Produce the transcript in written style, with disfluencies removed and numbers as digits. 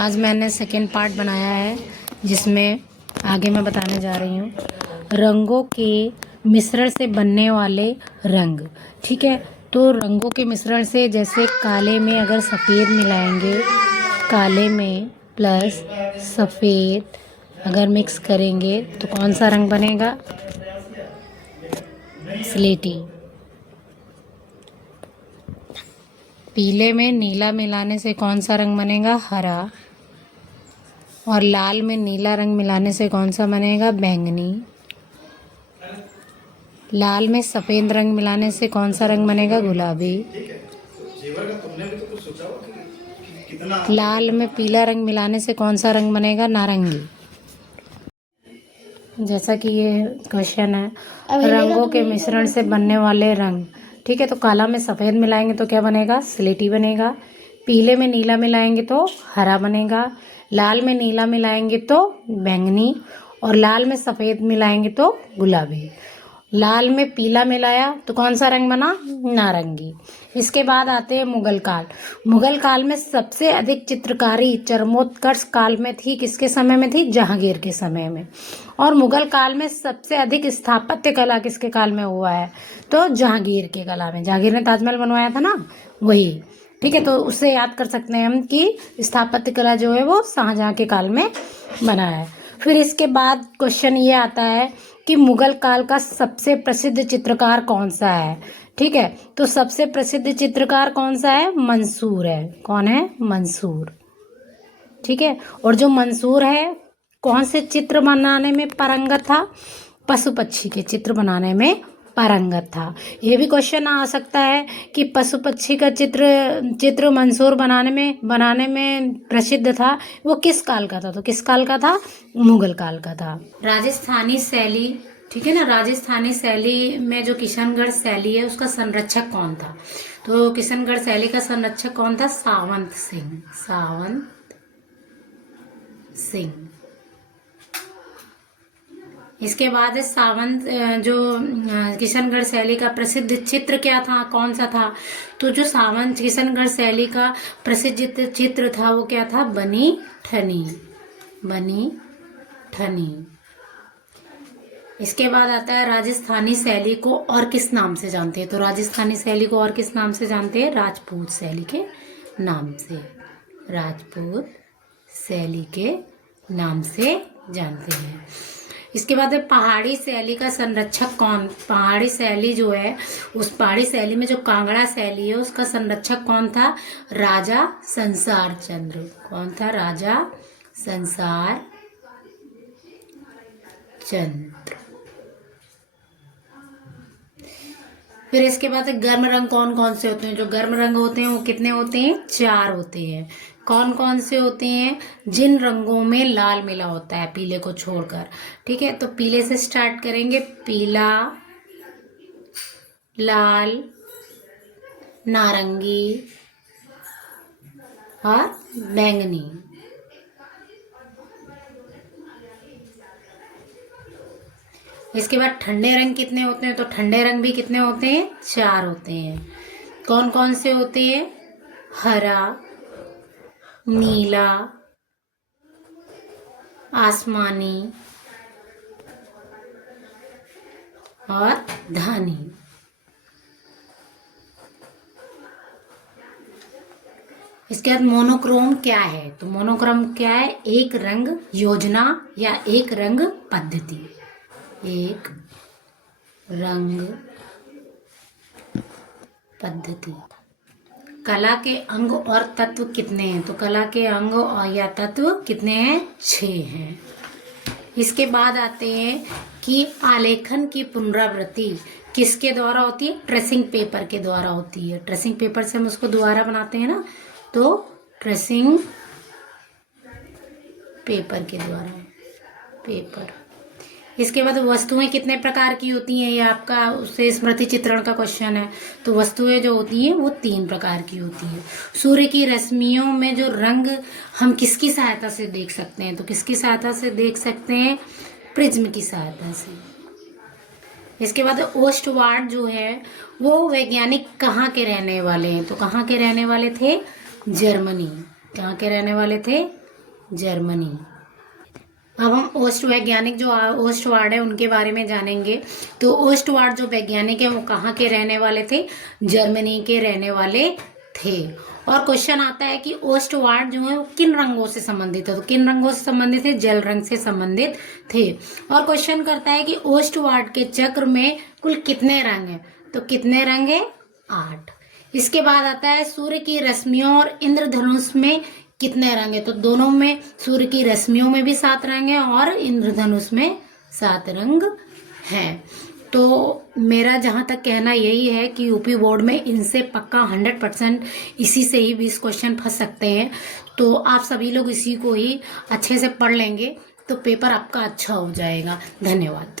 आज मैंने second part बनाया है जिसमें आगे मैं बताने जा रही हूँ रंगों के मिश्रण से बनने वाले रंग। ठीक है, तो रंगों के मिश्रण से जैसे काले में अगर सफ़ेद मिलाएंगे, काले में प्लस सफ़ेद अगर मिक्स करेंगे तो कौन सा रंग बनेगा? स्लेटी। पीले में नीला मिलाने से कौन सा रंग बनेगा? हरा। और लाल में नीला रंग मिलाने से कौन सा बनेगा? बैंगनी। लाल में सफ़ेद रंग मिलाने से कौन सा रंग बनेगा? गुलाबी। लाल में पीला रंग मिलाने से कौन सा रंग बनेगा? नारंगी। जैसा कि ये क्वेश्चन है, रंगों के मिश्रण से बनने वाले रंग। ठीक है, तो काला में सफ़ेद मिलाएंगे तो क्या बनेगा? स्लेटी बनेगा। पीले में नीला मिलाएंगे तो हरा बनेगा। लाल में नीला मिलाएंगे तो बैंगनी। और लाल में सफ़ेद मिलाएंगे तो गुलाबी। लाल में पीला मिलाया तो कौन सा रंग बना? नारंगी। इसके बाद आते हैं मुगल काल। मुगल काल में सबसे अधिक चित्रकारी चरमोत्कर्ष काल में थी। किसके समय में थी? जहांगीर के समय में। और मुगल काल में सबसे अधिक स्थापत्य कला किसके काल में हुआ है? तो जहांगीर के कला में। जहांगीर ने ताजमहल बनवाया था ना, वही। ठीक है, तो उससे याद कर सकते हैं हम कि स्थापत्य कला जो है वो शाहजहां के काल में बना है। फिर इसके बाद क्वेश्चन ये आता है कि मुगल काल का सबसे प्रसिद्ध चित्रकार कौन सा है? ठीक है, तो सबसे प्रसिद्ध चित्रकार कौन सा है? मंसूर है। कौन है? मंसूर। ठीक है, और जो मंसूर है कौन से चित्र बनाने में पारंगत था? पशु पक्षी के चित्र बनाने में पारंगत था। ये भी क्वेश्चन आ सकता है कि पशु पक्षी का चित्र मंसूर बनाने में प्रसिद्ध था। वो किस काल का था? तो किस काल का था? मुगल काल का था। राजस्थानी शैली, ठीक है ना, राजस्थानी शैली में जो किशनगढ़ शैली है उसका संरक्षक कौन था? तो किशनगढ़ शैली का संरक्षक कौन था? सावंत सिंह। सावंत सिंह। इसके बाद है सावंत जो किशनगढ़ शैली का प्रसिद्ध चित्र क्या था? कौन सा था? तो जो सावंत किशनगढ़ शैली का प्रसिद्ध चित्र था वो क्या था? बनी ठनी। बनी ठनी। इसके बाद आता है राजस्थानी शैली को और किस नाम से जानते हैं? तो राजस्थानी शैली को और किस नाम से जानते हैं? राजपूत शैली के नाम से। राजपूत शैली के नाम से जानते हैं। इसके बाद है पहाड़ी शैली का संरक्षक कौन? पहाड़ी शैली जो है, उस पहाड़ी शैली में जो कांगड़ा शैली है उसका संरक्षक कौन था? राजा संसार चंद्र। कौन था? राजा संसार चंद्र। फिर इसके बाद गर्म रंग कौन कौन से होते हैं? जो गर्म रंग होते हैं वो कितने होते हैं? 4 होते हैं। कौन कौन से होते हैं? जिन रंगों में लाल मिला होता है, पीले को छोड़कर। ठीक है, तो पीले से स्टार्ट करेंगे। पीला, लाल, नारंगी और बैंगनी। इसके बाद ठंडे रंग कितने होते हैं? तो ठंडे रंग भी कितने होते हैं? 4 होते हैं। कौन कौन से होते हैं? हरा, नीला, आसमानी और धानी। इसके बाद मोनोक्रोम क्या है? तो मोनोक्रोम क्या है? एक रंग योजना या एक रंग पद्धति। एक रंग पद्धति। कला के अंग और तत्व कितने हैं? तो कला के अंग और या तत्व कितने हैं? 6 हैं। इसके बाद आते हैं कि आलेखन की पुनरावृत्ति किसके द्वारा होती है? ट्रेसिंग पेपर के द्वारा होती है। ट्रेसिंग पेपर से हम उसको दोबारा बनाते हैं ना, तो ट्रेसिंग पेपर के द्वारा। पेपर। इसके बाद वस्तुएं कितने प्रकार की होती हैं? ये आपका उससे स्मृति चित्रण का क्वेश्चन है। तो वस्तुएं जो होती हैं वो 3 प्रकार की होती हैं। सूर्य की रश्मियों में जो रंग हम किसकी सहायता से देख सकते हैं? तो किसकी सहायता से देख सकते हैं? प्रिज्म की सहायता से। इसके बाद ओस्टवार्ड जो है वो वैज्ञानिक कहाँ के रहने वाले हैं? तो कहाँ के रहने वाले थे? जर्मनी। कहाँ के रहने वाले थे? जर्मनी। अब हम ओस्ट वैज्ञानिक जो ओस्टवार्ड है उनके बारे में जानेंगे। तो ओस्टवार्ड जो वैज्ञानिक है वो कहाँ के रहने वाले थे? जर्मनी के रहने वाले थे। और क्वेश्चन आता है कि ओस्टवार्ड जो है वो किन रंगों से संबंधित है? तो किन रंगों से संबंधित है? जल रंग से संबंधित थे। और क्वेश्चन करता है कि ओस्टवार्ड के चक्र में कुल कितने रंग हैं? तो कितने रंग है? 8। इसके बाद आता है सूर्य की रश्मियों और इंद्रधनुष में कितने रंग है? तो दोनों में, सूर्य की रश्मियों में भी 7 रंग है और इंद्रधनुष में 7 रंग हैं। तो मेरा जहां तक कहना यही है कि यूपी बोर्ड में इनसे पक्का 100% इसी से ही 20 क्वेश्चन फंस सकते हैं। तो आप सभी लोग इसी को ही अच्छे से पढ़ लेंगे तो पेपर आपका अच्छा हो जाएगा। धन्यवाद।